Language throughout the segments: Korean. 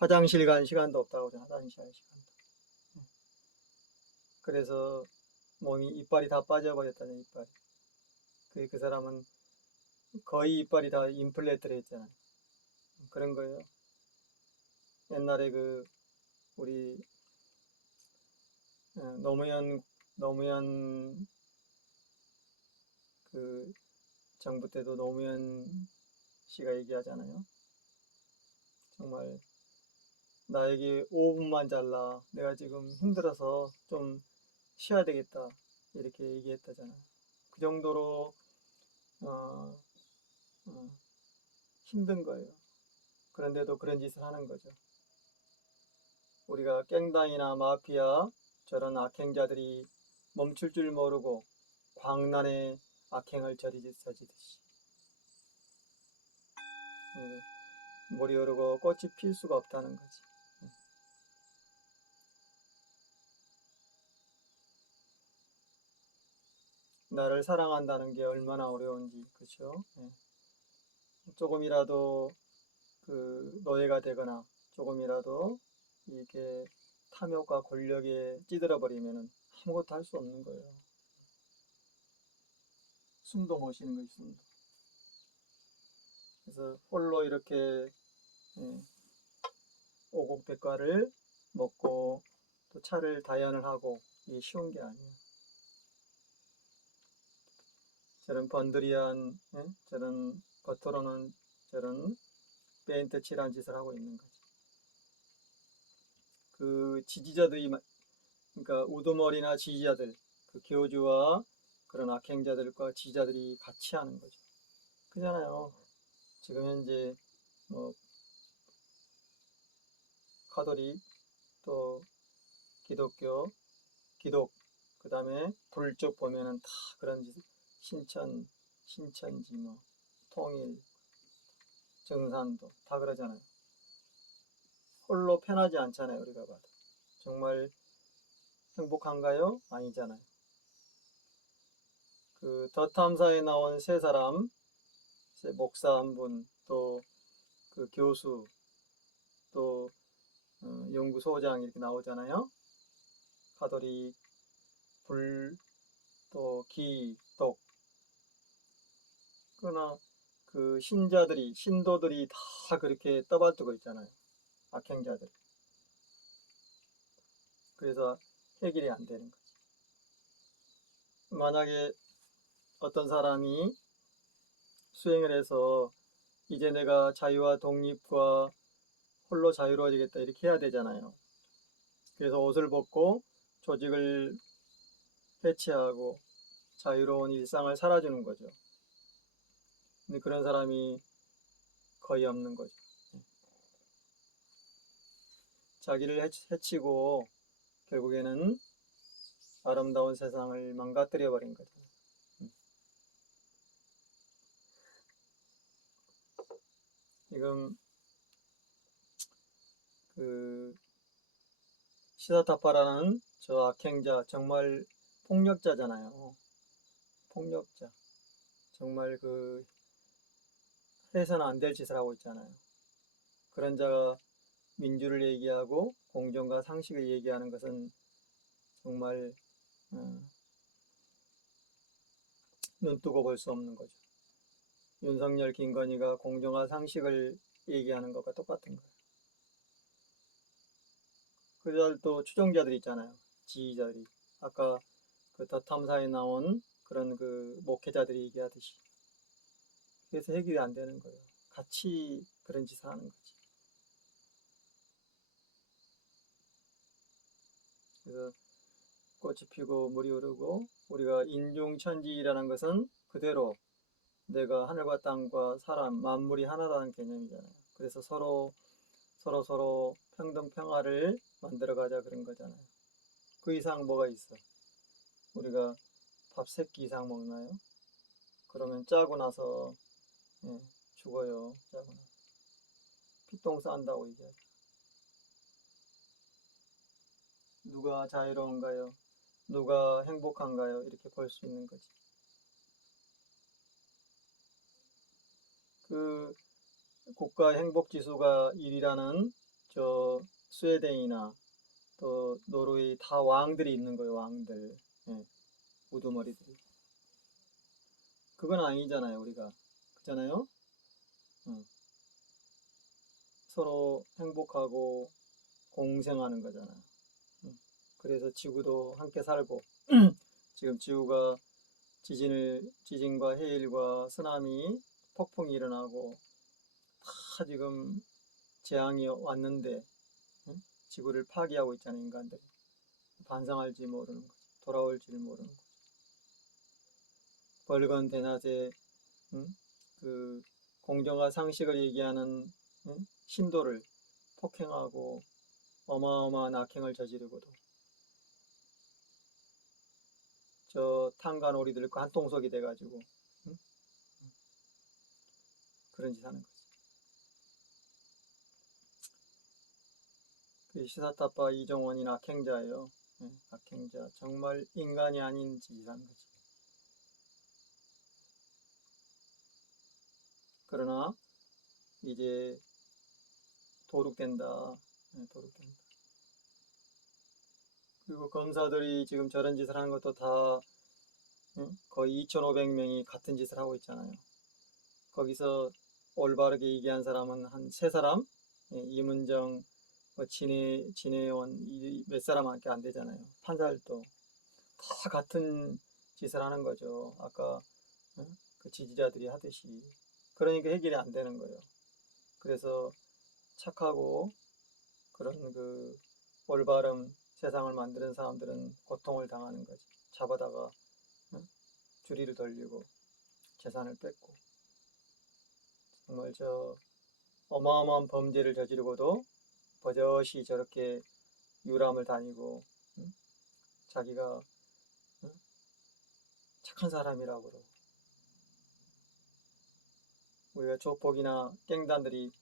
화장실 간 시간도 없다고 그래. 화장실 갈 시간도. 그래서 몸이 이빨이 다 빠져버렸다는 이빨. 그 사람은 거의 이빨이 다 임플란트를 했잖아요. 그런 거예요. 옛날에 우리 노무현 그 정부 때도 노무현 씨가 얘기하잖아요. 정말 나에게 5분만 잘라. 내가 지금 힘들어서 좀 쉬어야 되겠다. 이렇게 얘기했다잖아요. 그 정도로 어, 어, 힘든 거예요. 그런데도 그런 짓을 하는 거죠. 우리가 갱단이나 마피아 저런 악행자들이 멈출 줄 모르고 광란의 악행을 저지듯이 물이 오르고 꽃이 필 수가 없다는 거지. 나를 사랑한다는 게 얼마나 어려운지, 그렇죠? 조금이라도 노예가 되거나 조금이라도 이렇게 탐욕과 권력에 찌들어 버리면 아무것도 할 수 없는 거예요. 숨도 못 쉬는 거 있습니다. 그래서 홀로 이렇게 오곡백과를 먹고 또 차를 다연을 하고 이게 쉬운 게 아니에요. 저런 번드리한 저런 겉으로는 저런 페인트 칠한 짓을 하고 있는 거지. 그 지지자들이 그러니까 우두머리나 지지자들 그 교주와 그런 악행자들과 지지자들이 같이 하는 거죠. 그잖아요. 지금 현재 뭐 가톨릭 또 기독교 기독 그 다음에 불쪽 보면은 다 그런 짓 신천지 뭐 통일 정산도 다 그러잖아요. 홀로 편하지 않잖아요. 우리가 봐도 정말 행복한가요? 아니잖아요. 그 더 탐사에 나온 세 사람 목사 한 분 또 그 교수 또 연구소장 이렇게 나오잖아요. 가톨릭 불 또 기, 독 그러나 그 신도들이 다 그렇게 떠받들고 있잖아요. 악행자들. 그래서 해결이 안 되는 거지. 만약에 어떤 사람이 수행을 해서 이제 내가 자유와 독립과 홀로 자유로워지겠다 이렇게 해야 되잖아요. 그래서 옷을 벗고 조직을 해체하고 자유로운 일상을 살아주는 거죠. 근데 그런 사람이 거의 없는 거죠. 자기를 해치고 결국에는 아름다운 세상을 망가뜨려 버린 거죠. 지금 그 시다타파라는 저 악행자 정말 폭력자잖아요. 폭력자. 정말 해서는 안 될 짓을 하고 있잖아요. 그런 자가 민주를 얘기하고 공정과 상식을 얘기하는 것은 정말 눈뜨고 볼 수 없는 거죠. 윤석열, 김건희가 공정과 상식을 얘기하는 것과 똑같은 거예요. 그들도 추종자들이 있잖아요. 지지자들이. 아까 그 더 탐사에 나온 그런 목회자들이 얘기하듯이. 그래서 해결이 안 되는 거예요. 같이 그런 짓을 하는 거지. 그래서 꽃이 피고 물이 오르고 우리가 인중천지라는 것은 그대로 내가 하늘과 땅과 사람 만물이 하나라는 개념이잖아요. 그래서 서로 평등 평화를 만들어 가자 그런 거잖아요. 그 이상 뭐가 있어? 우리가 밥 3끼 이상 먹나요? 그러면 짜고 나서 죽어요. 짜고 나서 피똥 싼다고 얘기하죠. 누가 자유로운가요? 누가 행복한가요? 이렇게 볼 수 있는 거지. 그 국가 행복 지수가 1이라는 저 스웨덴이나 또 노르웨이 다 왕들이 있는 거예요. 왕들. 예, 우두머리들이. 그건 아니잖아요. 우리가. 그잖아요. 응. 서로 행복하고 공생하는 거잖아요. 응. 그래서 지구도 함께 살고 지금 지구가 지진과 해일과 쓰나미, 폭풍이 일어나고 다 지금 재앙이 왔는데 응? 지구를 파괴하고 있잖아요. 인간들이. 반성할지 모르는 거죠. 돌아올지 모르는 거죠. 벌건 대낮에 응? 그 공정과 상식을 얘기하는 응? 신도를 폭행하고 어마어마한 악행을 저지르고도 저 탄간오리들과 한 통속이 돼가지고 응? 그런 짓 하는 거지. 그 시사타파 이종원이 악행자예요. 응? 악행자. 정말 인간이 아닌 짓을 하는 거지. 그러나 이제 도륙된다. 네, 도륙된다. 그리고 검사들이 지금 저런 짓을 하는 것도 다 응? 거의 2,500명이 같은 짓을 하고 있잖아요. 거기서 올바르게 얘기한 사람은 한 세 사람, 예, 이문정, 뭐 진해원 몇 사람밖에 안 되잖아요. 판사들도 다 같은 짓을 하는 거죠. 아까 응? 그 지지자들이 하듯이. 그러니까 해결이 안 되는 거예요. 그래서 착하고 그런 그 올바른 세상을 만드는 사람들은 고통을 당하는 거지. 잡아다가 응? 주리를 돌리고 재산을 뺏고 정말 저 어마어마한 범죄를 저지르고도 버젓이 저렇게 유람을 다니고 응? 자기가 응? 착한 사람이라고 그러고 우리가 조폭이나 갱단들이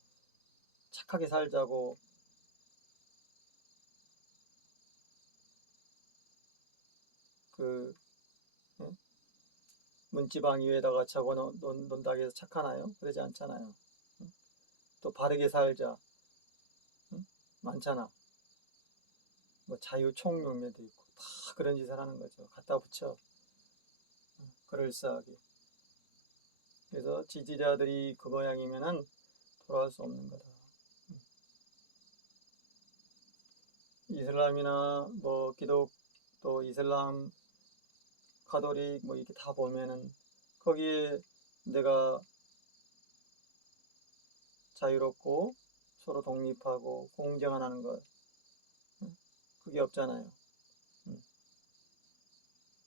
착하게 살자고 그 응? 문지방 위에다가 적어 논다고 해서 착하나요? 그러지 않잖아요. 응? 또 바르게 살자 응? 많잖아. 뭐 자유총연매도 있고 다 그런 짓을 하는 거죠. 갖다 붙여 그럴싸하게. 그래서 지지자들이 그 모양이면은 돌아갈 수 없는 거다. 이슬람이나 뭐 기독 또 이슬람 가톨릭 뭐 이렇게 다 보면은 거기에 내가 자유롭고 서로 독립하고 공정하는 것 그게 없잖아요.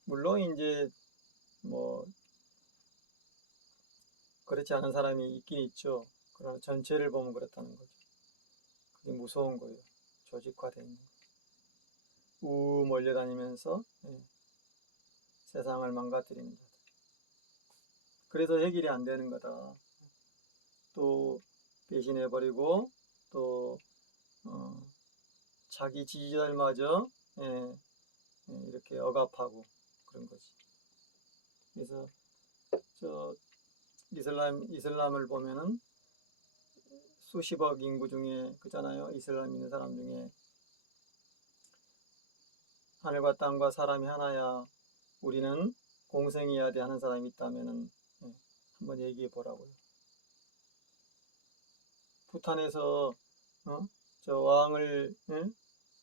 물론 이제 뭐 그렇지 않은 사람이 있긴 있죠. 그러나 전체를 보면 그렇다는 거죠. 그게 무서운 거예요. 조직화되어 있는 거. 우 몰려다니면서 세상을 망가뜨리는 자들. 그래서 해결이 안 되는 거다. 또 배신해버리고 또 어, 자기 지지자들마저 예, 이렇게 억압하고 그런 거지. 그래서 저 이슬람을 보면은 수십억 인구 중에 그잖아요. 이슬람 있는 사람 중에 하늘과 땅과 사람이 하나야. 우리는 공생해야 돼 하는 사람이 있다면은 한번 얘기해 보라고요. 부탄에서 저 왕을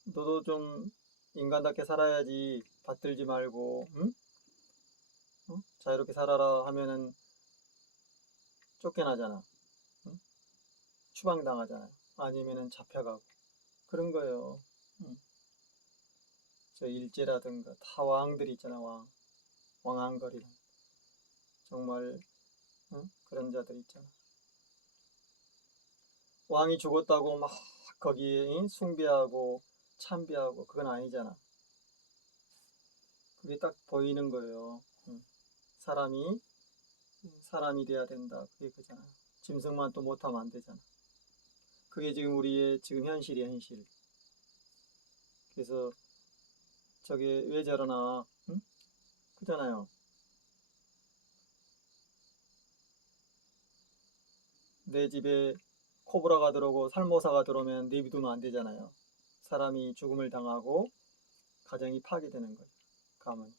너도 좀 인간답게 살아야지 받들지 말고 자유롭게 살아라 하면은 쫓겨나잖아. 응? 추방당하잖아요. 아니면은 잡혀가고 그런 거예요. 응. 저 일제라든가 다 왕들이 있잖아. 왕왕거리는 정말 그런 자들 있잖아. 왕이 죽었다고 막 거기에 숭배하고 참배하고 그건 아니잖아. 그게 딱 보이는 거예요. 사람이 사람이 돼야 된다. 그게 그잖아. 짐승만 또 못하면 안 되잖아. 그게 지금 우리의 지금 현실이야, 현실. 그래서 저게 왜 저러나, 응? 그잖아요. 내 집에 코브라가 들어오고 살모사가 들어오면 내비두면 안 되잖아요. 사람이 죽음을 당하고 가정이 파괴되는 거죠. 가문이.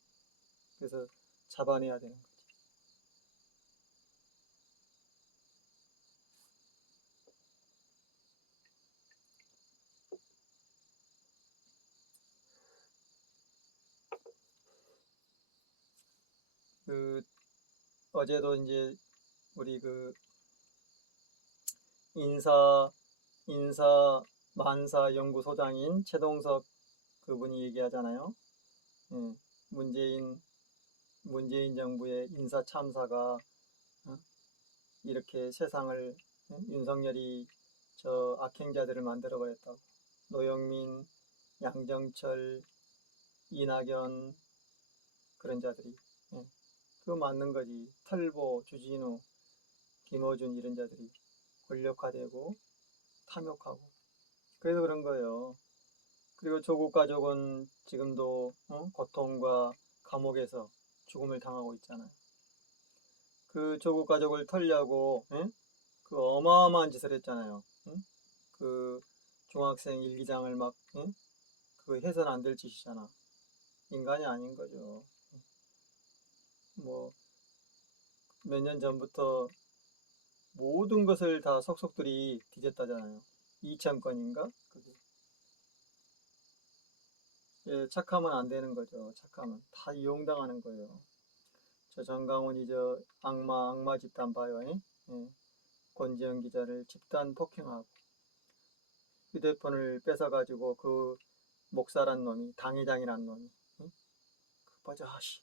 그래서 잡아내야 되는 거죠. 그 어제도 이제 우리 그 인사 만사 연구소장인 최동석 그분이 얘기하잖아요. 예, 문재인 정부의 인사 참사가 이렇게 세상을 윤석열이 저 악행자들을 만들어 버렸다고. 노영민, 양정철, 이낙연 그런 자들이. 예, 그거 맞는 거지. 털보, 주진우, 김어준 이런 자들이 권력화되고 탐욕하고 그래서 그런 거예요. 그리고 조국 가족은 지금도 고통과 감옥에서 죽음을 당하고 있잖아요. 그 조국 가족을 털려고 그 어마어마한 짓을 했잖아요. 그 중학생 일기장을 막 그거 해서는 안 될 짓이잖아. 인간이 아닌 거죠. 뭐 몇 년 전부터 모든 것을 다 속속들이 뒤졌다잖아요. 2천 건인가? 그게. 예, 착하면 안 되는 거죠. 착하면 다 이용당하는 거예요. 저 정강훈이 저 악마 집단 봐요. 예. 권지영 기자를 집단 폭행하고 휴대폰을 뺏어가지고 그 목사란 놈이 당회장이란 놈이 그 버젓이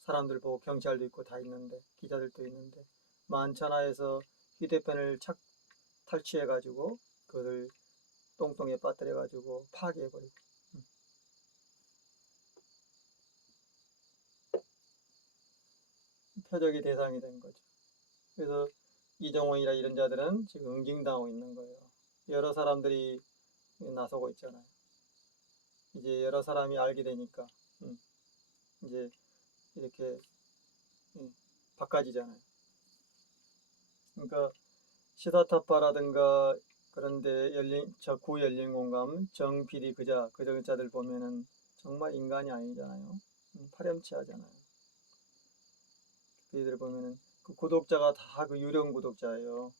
사람들 보고 경찰도 있고 다 있는데 기자들도 있는데 만천하에서 휴대폰을 탈취해가지고 그걸 똥똥에 빠뜨려가지고 파괴해버리고 표적의 대상이 된 거죠. 그래서 이정호이라 이런 자들은 지금 응징당하고 있는 거예요. 여러 사람들이 나서고 있잖아요. 이제 여러 사람이 알게 되니까 이제 이렇게 바꿔지잖아요. 그러니까 시다타파라든가 그런데 저 구열린 공감, 정필이 그저 자들 보면은 정말 인간이 아니잖아요. 파렴치하잖아요. 그들 보면은 그 구독자가 다 그 유령 구독자예요.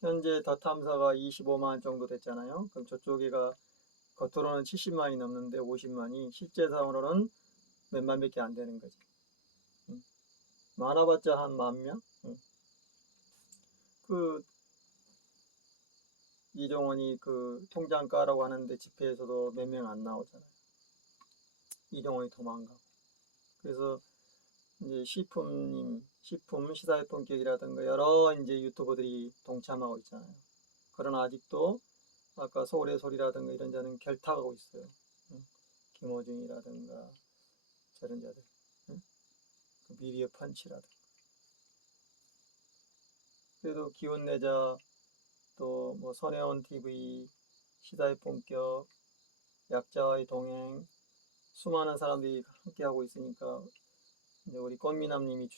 현재 더 탐사가 25만 정도 됐잖아요. 그럼 저쪽이가 겉으로는 70만이 넘는데 50만이 실제상으로는 몇만 밖에 안 되는 거지. 많아봤자 한 10,000명? 그 이종원이 그 통장 까라고 하는데 집회에서도 몇 명 안 나오잖아요. 이종원이 도망가고. 그래서 이제 시품 시사의 본격이라든가 여러 이제 유튜버들이 동참하고 있잖아요. 그러나 아직도 아까 서울의 소리라든가 이런 자는 결탁하고 있어요. 김호중이라든가 저런 자들, 그 미디어 펀치라든가. 그래도 기운내자 또 뭐 손혜원 TV, 시사의 본격, 약자와의 동행 수많은 사람들이 함께 하고 있으니까 이제 우리 꽃미남님이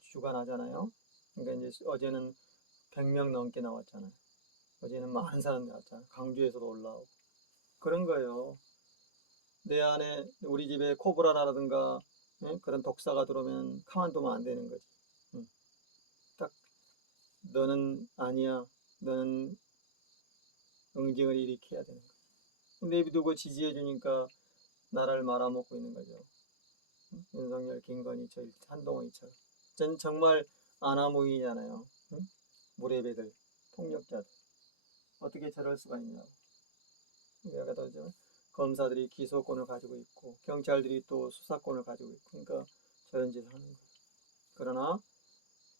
주관하잖아요. 그러니까 이제 어제는 100명 넘게 나왔잖아요. 어제는 많은 사람들이 나왔잖아요. 강주에서도 올라오고 그런 거예요. 내 안에 우리 집에 코브라라든가 그런 독사가 들어오면 가만두면 안 되는 거지. 딱 너는 아니야. 너는 응징을 일으켜야 되는 거지. 내비두고 지지해 주니까 나라를 말아먹고 있는 거죠. 윤석열, 김건희, 한동훈이처럼. 전 정말 아나무인이잖아요. 무례배들, 폭력자들. 어떻게 저럴 수가 있냐고. 내가 더 검사들이 기소권을 가지고 있고 경찰들이 또 수사권을 가지고 있고 그러니까 저런 짓을 하는 거예요. 그러나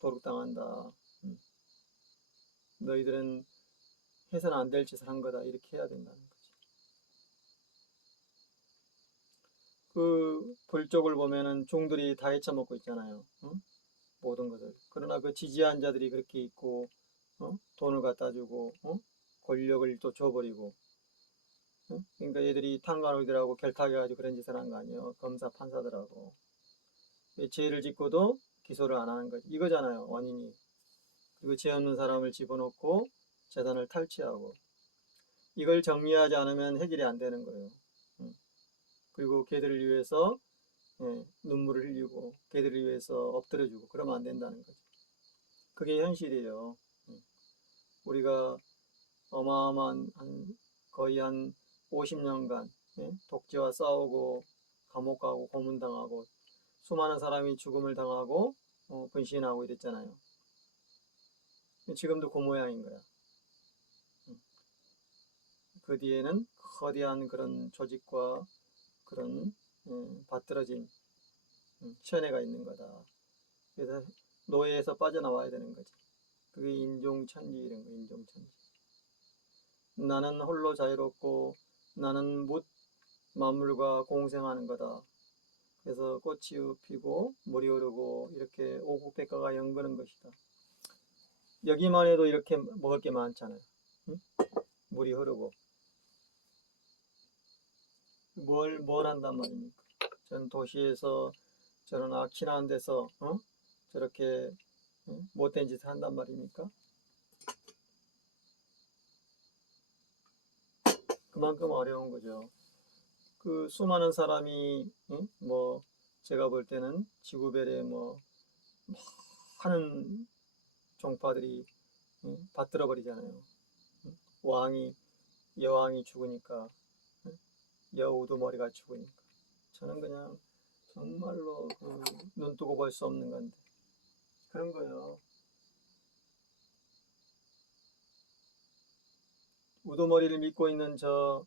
도륙당한다. 너희들은 해서는 안 될 짓을 한 거다. 이렇게 해야 된다는 거지. 그 불쪽을 보면은 종들이 다 헤쳐먹고 있잖아요. 모든 것을. 그러나 그 지지한 자들이 그렇게 있고 돈을 갖다 주고 권력을 또 줘버리고 그러니까 얘들이 탄광노이들하고 결탁해가지고 그런 짓을 한 거 아니에요. 검사 판사들하고 죄를 짓고도 기소를 안 하는 거지. 이거잖아요. 원인이. 그리고 죄 없는 사람을 집어넣고 재산을 탈취하고, 이걸 정리하지 않으면 해결이 안 되는 거예요. 그리고 걔들을 위해서 눈물을 흘리고 걔들을 위해서 엎드려주고 그러면 안 된다는 거죠. 그게 현실이에요. 우리가 어마어마한 거의 한 50년간 독재와 싸우고 감옥 가고 고문당하고 수많은 사람이 죽음을 당하고 분신하고 이랬잖아요. 지금도 그 모양인 거야. 그 뒤에는 거대한 그런 조직과 그런 받들어진 시연회가 있는 거다. 그래서 노예에서 빠져나와야 되는 거지. 그게 인종천지 이런 거, 인종천지. 나는 홀로 자유롭고 나는 못 만물과 공생하는 거다. 그래서 꽃이 피고 물이 흐르고 이렇게 오국백과가 연거는 것이다. 여기만 해도 이렇게 먹을 게 많잖아요. 응? 물이 흐르고 뭘 한단 말입니까? 저는 도시에서 저는 악취나는 데서 저렇게 못된 짓을 한단 말입니까? 그만큼 어려운 거죠. 그 수많은 사람이 뭐 제가 볼 때는 지구별에 뭐 많은 종파들이 받들어 버리잖아요. 왕이 여왕이 죽으니까 여우두머리가 죽으니까 저는 그냥 정말로 눈 뜨고 볼 수 없는 건데 그런 거예요. 우두머리를 믿고 있는 저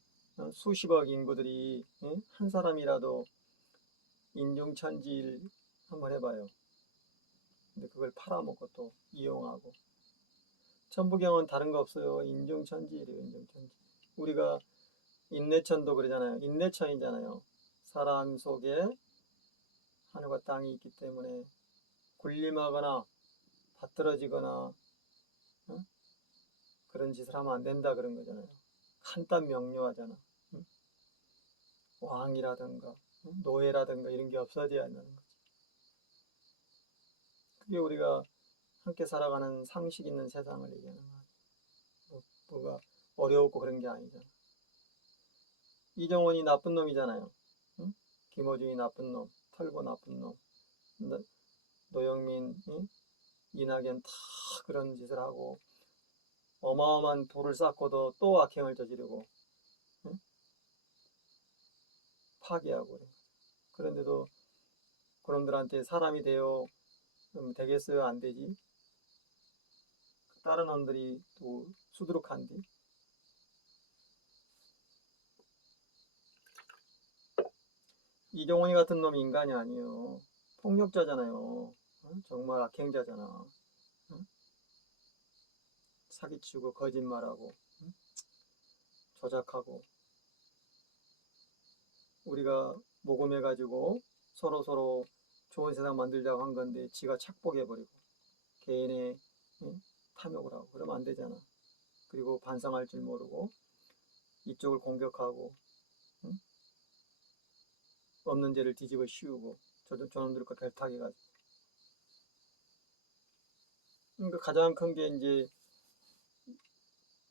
수십억 인구들이 한 사람이라도 인종천지를 한번 해봐요. 근데 그걸 팔아먹고 또 이용하고 천부경은 다른 거 없어요. 인종천지래요. 인종천지. 우리가 인내천도 그러잖아요. 인내천이잖아요. 사람 속에 하늘과 땅이 있기 때문에 군림하거나 받들어지거나 그런 짓을 하면 안 된다 그런 거잖아요. 간단 명료하잖아. 왕이라든가 노예라든가 이런 게 없어져야 한다는 거지. 그게 우리가 함께 살아가는 상식 있는 세상을 얘기하는 거야. 뭐가 어려웠고 그런 게 아니잖아. 이정원이 나쁜 놈이잖아요. 김어준이 나쁜 놈, 털보 나쁜 놈, 노영민, 이낙연 다 그런 짓을 하고 어마어마한 부를 쌓고도 또 악행을 저지르고 파괴하고 그래. 그런데도 그놈들한테 사람이 되어 되겠어요? 안 되지? 다른 놈들이 또 수두룩한데 이정원이 같은 놈이 인간이 아니에요. 폭력자잖아요. 정말 악행자잖아. 사기치고 거짓말하고 조작하고 우리가 모금해가지고 서로 좋은 세상 만들자고 한 건데 지가 착복해버리고 개인의 탐욕을 하고 그러면 안 되잖아. 그리고 반성할 줄 모르고 이쪽을 공격하고 없는 죄를 뒤집어 씌우고 저놈들과 결탁해가지고 그러니까 가장 큰 게 이제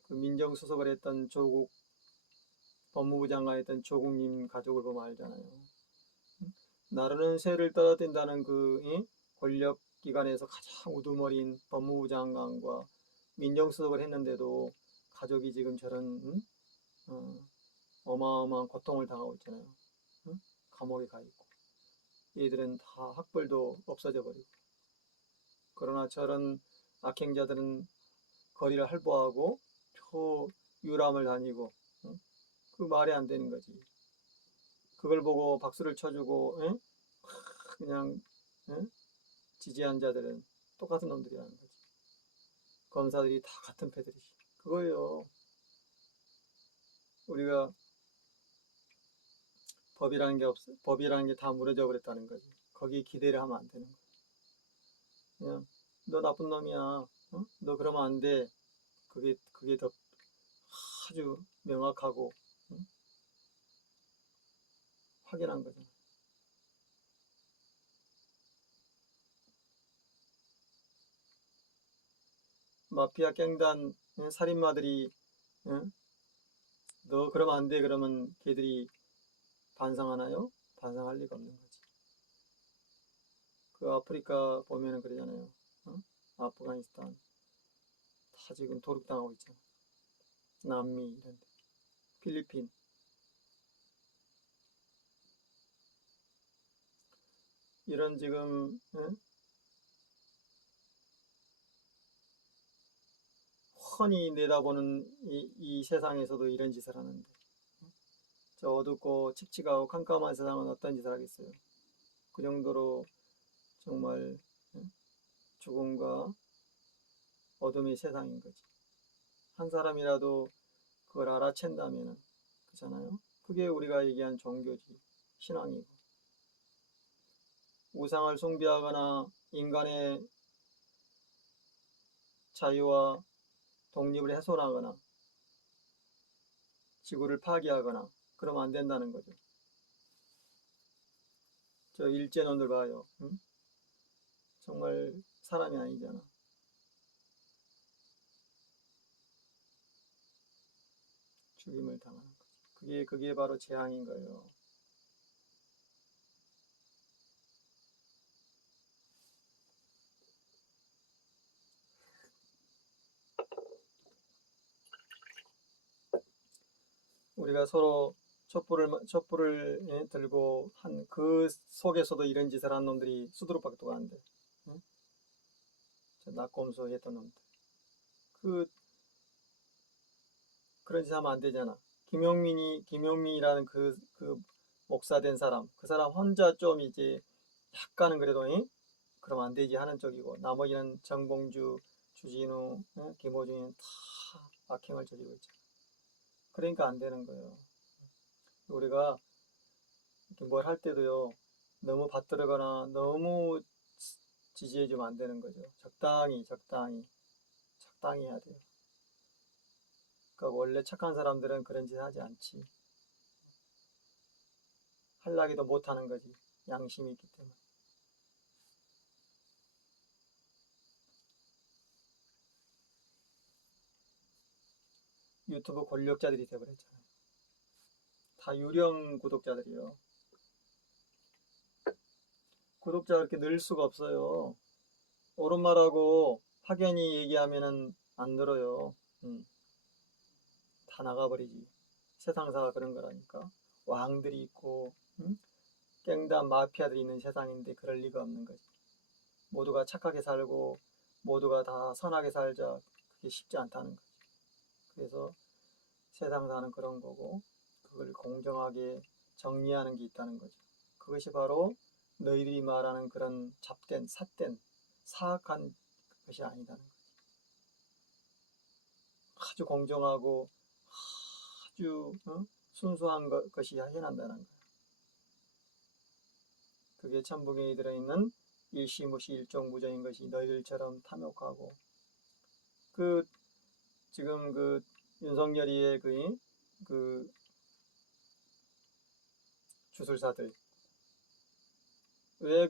그 민정수석을 했던 조국 법무부 장관했던 조국님 가족을 보면 알잖아요. 나르는 새를 떨어뜨린다는 그 권력기관에서 가장 우두머리인 법무부 장관과 민정수석을 했는데도 가족이 지금 저런 어마어마한 고통을 당하고 있잖아요. 감옥에 가 있고 얘들은 다 학벌도 없어져 버리고 그러나 저런 악행자들은 거리를 할보하고 표 유람을 다니고 그 말이 안 되는 거지. 그걸 보고 박수를 쳐주고 그냥 지지한 자들은 똑같은 놈들이라는 거지. 검사들이 다 같은 패들이지. 그거예요. 우리가 법이라는 게 없어. 법이라는 게 다 무너져 버렸다는 거지. 거기에 기대를 하면 안 되는 거야. 그냥 너 나쁜 놈이야. 너 그러면 안 돼. 그게 더 아주 명확하고 확연한 거죠. 마피아 깽단 살인마들이 너 그러면 안 돼 그러면 걔들이 반성하나요? 반성할 리가 없는 거지. 그 아프리카 보면은 그러잖아요. 아프가니스탄 다 지금 도륙당하고 있잖아. 남미 이런 데. 필리핀 이런 지금 훤히 내다보는 이 세상에서도 이런 짓을 하는데 저 어둡고 칙칙하고 깜깜한 세상은 어떤 짓을 하겠어요. 그 정도로 정말 죽음과 어둠의 세상인 거지. 한 사람이라도 그걸 알아챈다면 그렇잖아요. 그게 우리가 얘기한 종교지. 신앙이고. 우상을 숭배하거나 인간의 자유와 독립을 훼손하거나 지구를 파괴하거나 그러면 안 된다는 거죠. 저 일제놈들 봐요. 응? 정말 사람이 아니잖아. 죽임을 당하는 거지. 그게 바로 재앙인 거예요. 우리가 서로 촛불을 들고 한 그 속에서도 이런 짓을 한 놈들이 수두룩밖에 안 돼. 응? 저 낙곰수 했던 놈들. 그런 짓 하면 안 되잖아. 김용민이라는 그 목사 된 사람, 그 사람 혼자 좀 이제 약간은 그래도, 그러면 안 되지 하는 쪽이고, 나머지는 정봉주, 주진우, 김호중은 다 악행을 저지르고 있잖아. 그러니까 안 되는 거예요. 우리가 이렇게 뭘 할 때도요, 너무 받들거나 너무 지지해주면 안 되는 거죠. 적당히 해야 돼요. 그러니까 원래 착한 사람들은 그런 짓 하지 않지. 하려기도 못하는 거지. 양심이 있기 때문에. 유튜브 권력자들이 돼버렸잖아요. 다 유령 구독자들이요. 구독자 그렇게 늘 수가 없어요. 옳은 말하고 확연히 얘기하면은 안 들어요. 다 나가버리지. 세상사가 그런 거라니까. 왕들이 있고 깽단 마피아들이 있는 세상인데 그럴 리가 없는 거지. 모두가 착하게 살고 모두가 다 선하게 살자. 그게 쉽지 않다는 거지. 그래서 세상사는 그런 거고 그걸 공정하게 정리하는 게 있다는 거죠. 그것이 바로 너희들이 말하는 그런 잡된, 삿된, 사악한 것이 아니다는 거죠. 아주 공정하고 아주 순수한 것이 현한다는 거예요. 그게 천부경에 들어있는 일시무시 일종무저인 것이 너희들처럼 탐욕하고 지금 윤석열이의 그 주술사들 왜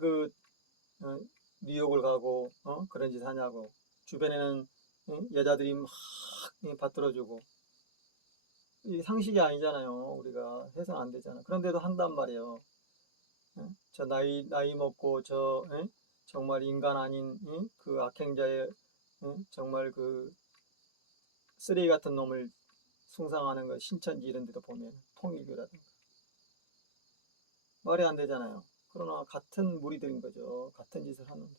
뉴욕을 가고 그런 짓 하냐고 주변에는 여자들이 막 받들어주고 이게 상식이 아니잖아요. 우리가 해서는 안 되잖아. 그런데도 한단 말이에요. 저 나이 먹고 정말 인간 아닌 그 악행자의 정말 그 쓰레기 같은 놈을 숭상하는 거 신천지 이런 데도 보면 통일교라든가 말이 안 되잖아요. 그러나 같은 무리들인 거죠. 같은 짓을 하는 거죠.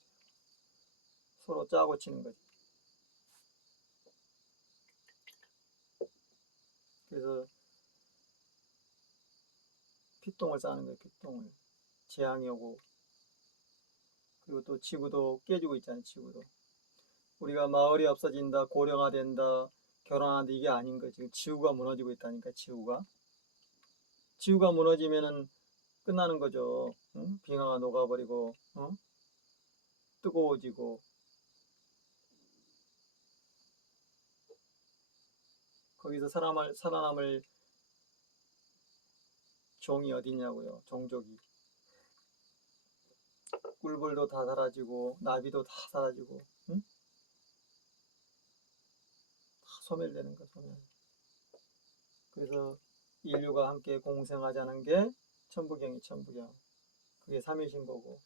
서로 짜고 치는 거죠. 그래서 피똥을 싸는 거예요. 피똥을. 재앙이 오고 그리고 또 지구도 깨지고 있잖아요. 지구도. 우리가 마을이 없어진다, 고령화된다, 결혼한다 이게 아닌 거지. 지금 지구가 무너지고 있다니까. 지구가 무너지면은 끝나는 거죠. 응? 빙하가 녹아버리고 뜨거워지고 거기서 살아남을 종이 어디냐고요. 종족이. 꿀벌도 다 사라지고 나비도 다 사라지고 응? 소멸되는 거, 소멸. 그래서 인류가 함께 공생하자는 게 천부경이 천부경. 그게 삼위신고고.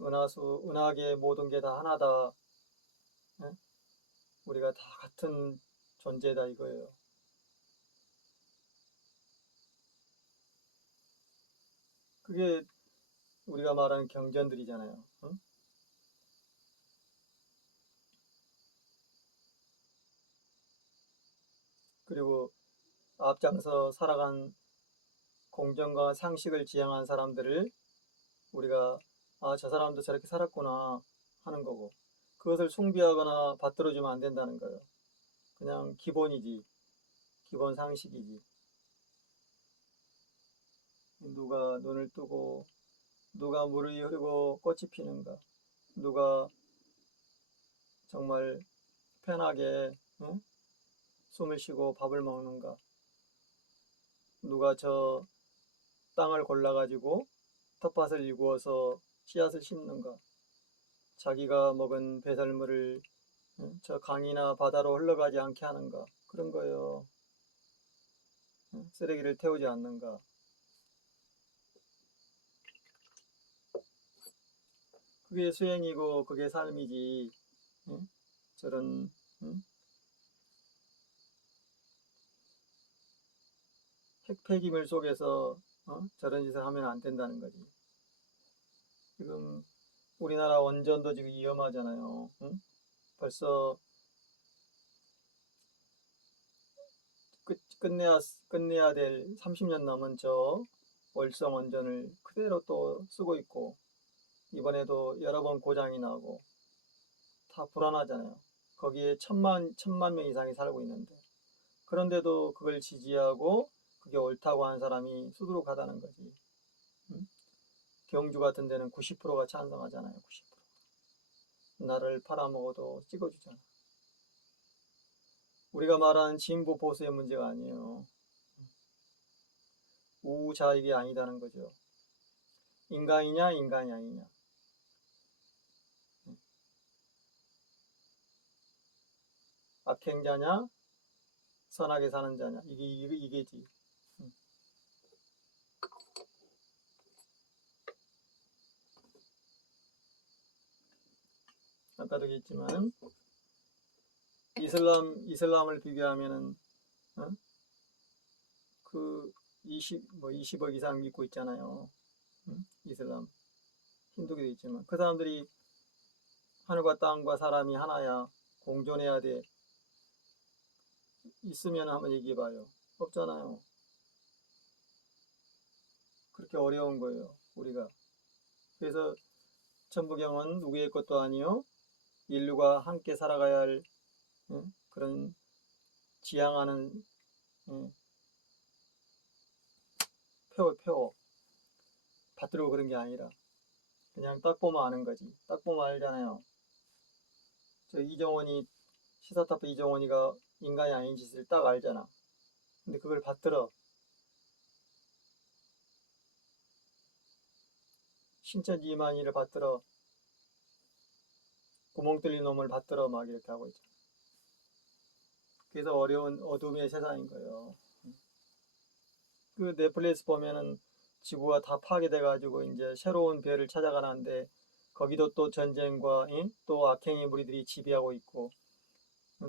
은하수, 은하계 모든 게 다 하나다. 예? 우리가 다 같은 존재다 이거예요. 그게 우리가 말하는 경전들이잖아요. 응? 그리고 앞장서 살아간 공정과 상식을 지향한 사람들을 우리가 아, 저 사람도 저렇게 살았구나 하는 거고 그것을 숭배하거나 받들어주면 안 된다는 거예요. 그냥 기본이지. 기본 상식이지. 누가 눈을 뜨고 누가 물을 흐르고 꽃이 피는가 누가 정말 편하게 응? 숨을 쉬고 밥을 먹는가 누가 저 땅을 골라가지고 텃밭을 일구어서 씨앗을 심는가 자기가 먹은 배설물을 응? 저 강이나 바다로 흘러가지 않게 하는가 그런 거예요. 응? 쓰레기를 태우지 않는가 그게 수행이고 그게 삶이지 응? 저런 응? 핵폐기물 속에서 저런 짓을 하면 안 된다는 거지. 지금 우리나라 원전도 지금 위험하잖아요. 응? 벌써 끝내야 될 30년 넘은 저 월성 원전을 그대로 또 쓰고 있고 이번에도 여러 번 고장이 나고 다 불안하잖아요. 거기에 천만 명 이상이 살고 있는데 그런데도 그걸 지지하고 그게 옳다고 하는 사람이 수두룩하다는 거지. 응? 경주 같은 데는 90%가 찬성하잖아요. 90%. 나를 팔아먹어도 찍어주잖아. 우리가 말하는 진보 보수의 문제가 아니에요. 우자익이 아니다는 거죠. 인간이냐 인간이 아니냐. 악행자냐 선하게 사는 자냐 이게지. 아까도 얘기했지만 이슬람을 비교하면은 어? 그 20억 이상 믿고 있잖아요. 이슬람 힌두교도 있지만 그 사람들이 하늘과 땅과 사람이 하나야 공존해야 돼 있으면 한번 얘기해봐요. 없잖아요. 그렇게 어려운 거예요 우리가. 그래서 천부경은 누구의 것도 아니요 인류가 함께 살아가야 할 그런 지향하는 표 받들고 그런 게 아니라 그냥 딱 보면 아는 거지. 딱 보면 알잖아요. 저 이정원이 시사타파 이정원이가 인간이 아닌 짓을 딱 알잖아. 근데 그걸 받들어 신천지 이만희를 받들어 구멍 뚫린 놈을 받들어 막 이렇게 하고 있잖아. 그래서 어려운 어둠의 세상인 거예요. 그 넷플릭스 보면은 지구가 다 파괴돼가지고 이제 새로운 별을 찾아가는데 거기도 또 전쟁과 또 악행의 무리들이 지배하고 있고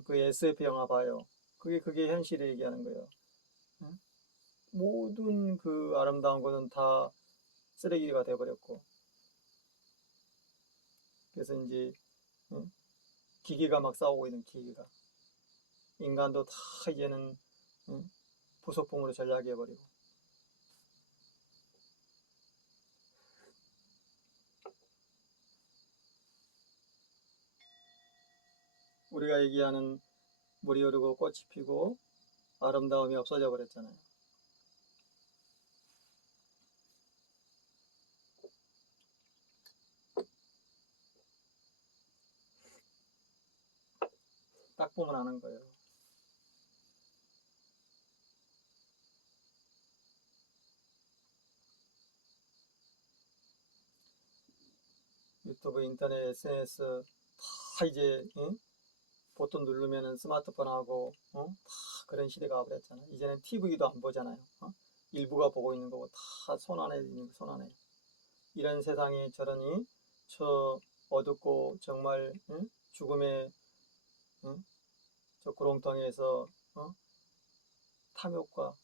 그 SF 영화 봐요. 그게 현실을 얘기하는 거예요. 모든 그 아름다운 것은 다 쓰레기가 돼버렸고 그래서 이제 기계가 막 싸우고 있는 기계가 인간도 다 이제는 부속품으로 전락해버리고 우리가 얘기하는 물이 흐르고 꽃이 피고 아름다움이 없어져 버렸잖아요. 딱 보면 아는 거예요. 유튜브, 인터넷, SNS 다 이제 버튼 누르면은 스마트폰하고 다 그런 시대가 와버렸잖아요. 이제는 TV도 안 보잖아요. 일부가 보고 있는 거고 다 손 안에 있는 거, 손 안에. 이런 세상이 저러니 저 어둡고 정말 죽음의 저 구렁텅이에서 탐욕과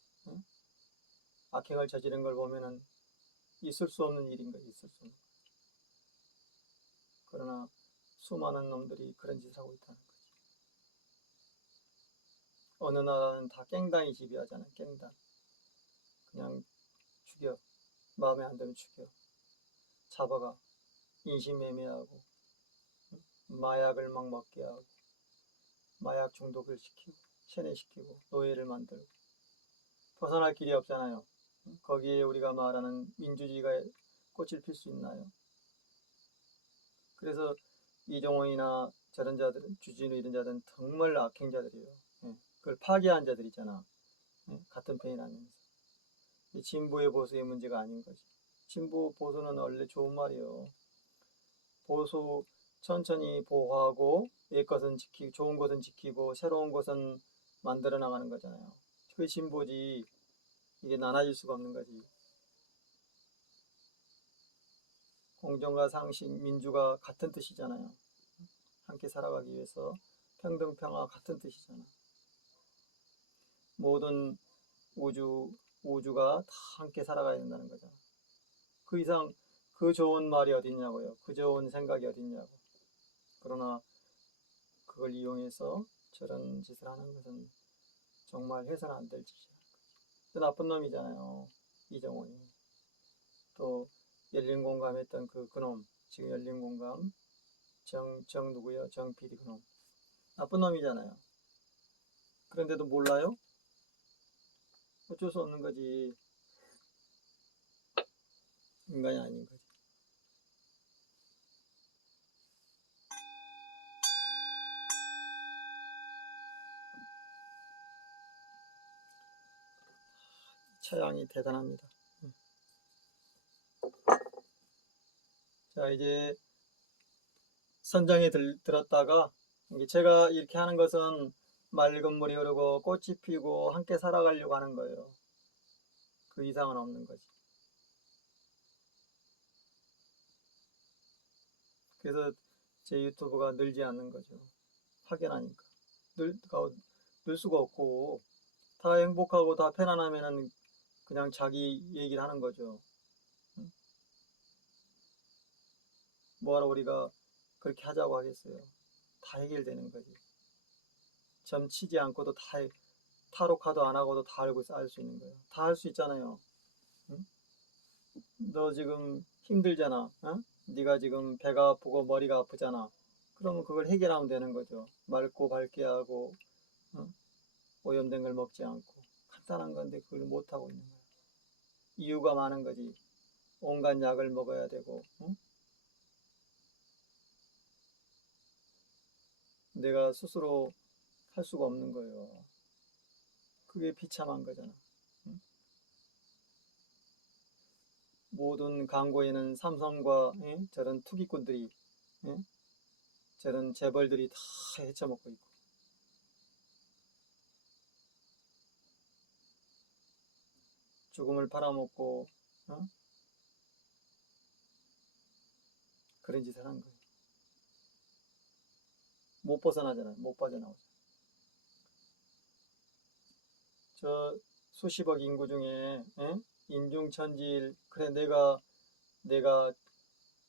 악행을 저지른 걸 보면은 있을 수 없는 일인 거예요. 있을 수 없는. 그러나 수많은 놈들이 그런 짓을 하고 있다는 거죠. 어느 나라는 다 깽당이 지배하잖아요. 깽당. 그냥 죽여. 마음에 안 들면 죽여. 잡아가. 인신매매하고 마약을 막 먹게 하고 마약 중독을 시키고 세뇌시키고 노예를 만들고 벗어날 길이 없잖아요. 거기에 우리가 말하는 민주주의가 꽃을 필 수 있나요? 그래서 이종호이나 저런 자들은 주진우 이런 자들은 정말 악행자들이에요. 그걸 파괴한 자들이잖아. 같은 편이라면서. 진보의 보수의 문제가 아닌 거지. 진보 보수는 원래 좋은 말이에요. 보수 천천히 보호하고 옛 것은 지키고 좋은 것은 지키고 새로운 것은 만들어 나가는 거잖아요. 그게 진보지. 이게 나눠질 수가 없는 거지. 공정과 상식, 민주가 같은 뜻이잖아요. 함께 살아가기 위해서 평등, 평화 같은 뜻이잖아. 모든 우주가 다 함께 살아가야 된다는 거잖아. 그 이상 그 좋은 말이 어딨냐고요. 그 좋은 생각이 어딨냐고. 그러나 그걸 이용해서 저런 짓을 하는 것은 정말 해서는 안 될 짓이야. 나쁜 놈이잖아요. 이정원이. 또 열린공감 했던 그놈. 지금 열린공감 정 누구요? 정 PD 그놈. 나쁜 놈이잖아요. 그런데도 몰라요? 어쩔 수 없는 거지. 인간이 아닌 거지. 처양이 대단합니다. 자, 이제 선장에 들었다가 제가 이렇게 하는 것은 맑은 물이 흐르고 꽃이 피고 함께 살아가려고 하는 거예요. 그 이상은 없는 거지. 그래서 제 유튜브가 늘지 않는 거죠. 확연하니까. 늘 수가 없고 다 행복하고 다 편안하면은 그냥 자기 얘기를 하는 거죠. 뭐하러 우리가 그렇게 하자고 하겠어요. 다 해결되는 거지. 점 치지 않고도 다 타로 카드 안 하고도 다 알고 알 수 있는 거예요. 다 할 수 있잖아요. 응? 너 지금 힘들잖아. 네가 지금 배가 아프고 머리가 아프잖아. 그러면 그걸 해결하면 되는 거죠. 맑고 밝게 하고 오염된 걸 먹지 않고 간단한 건데 그걸 못 하고 있는 거야. 이유가 많은 거지. 온갖 약을 먹어야 되고 내가 스스로 할 수가 없는 거예요. 그게 비참한 거잖아. 모든 광고에는 삼성과 저런 투기꾼들이 저런 재벌들이 다 헤쳐먹고 있고 죽음을 팔아먹고 그런 짓을 하는 거예요. 못 벗어나잖아요. 못 빠져나오죠. 저 수십억 인구 중에 인중천지일 그래 내가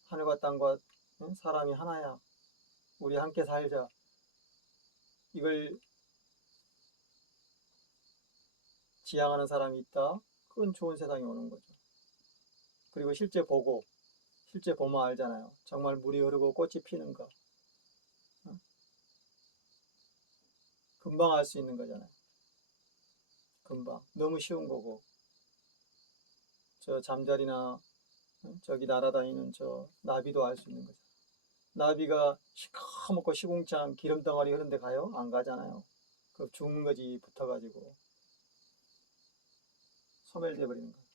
하늘과 땅과 사람이 하나야. 우리 함께 살자. 이걸 지향하는 사람이 있다. 그건 좋은 세상이 오는 거죠. 그리고 실제 보면 알잖아요. 정말 물이 흐르고 꽃이 피는 거. 금방 알 수 있는 거잖아요. 금방. 너무 쉬운 거고. 저 잠자리나 저기 날아다니는 저 나비도 알 수 있는 거죠. 나비가 시커멓고 시궁창 기름 덩어리 흐른데 가요? 안 가잖아요. 그 죽는 거지 붙어가지고 소멸돼 버리는 거예요.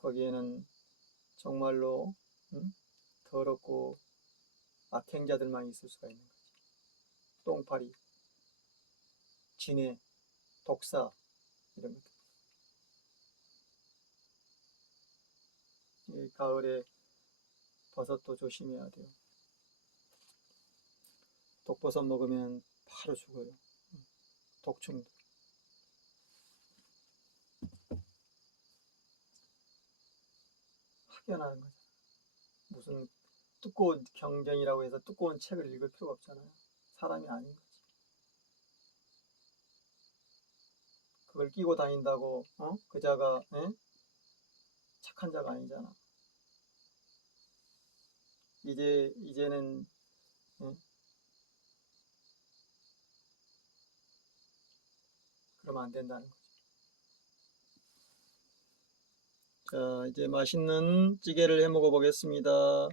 거기에는 정말로 더럽고 악행자들만 있을 수가 있는 거지. 똥파리, 진해, 독사 이런 것들. 이 가을에 버섯도 조심해야 돼요. 독버섯 먹으면 바로 죽어요. 독충도. 학연하는 거죠. 무슨 두꺼운 경전이라고 해서 두꺼운 책을 읽을 필요가 없잖아요. 사람이 아닌 거지. 그걸 끼고 다닌다고 그 자가 착한 자가 아니잖아. 이제는 그러면 안 된다는 거죠. 자, 이제 맛있는 찌개를 해 먹어 보겠습니다.